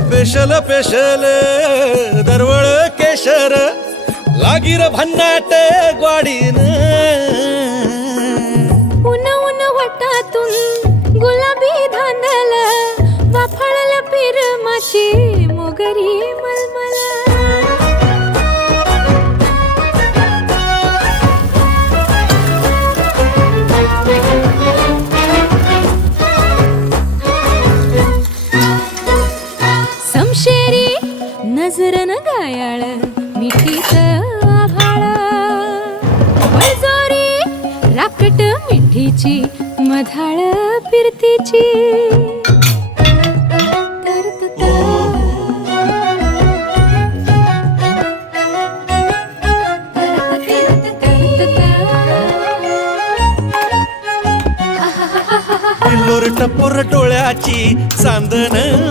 special special दरवळ केशर लागीर भन्नाट ग्वाडीन उन उन वटातून गुलाबी धांदल वाफाळल पिरमाची मोगरी मलमल समशेरी नजरन गायाळ मिठीत आभाळ बळजोरी राकट मिठीची मधाळ फिरतीची पिल्लोर टपोर डोळ्याची चांदन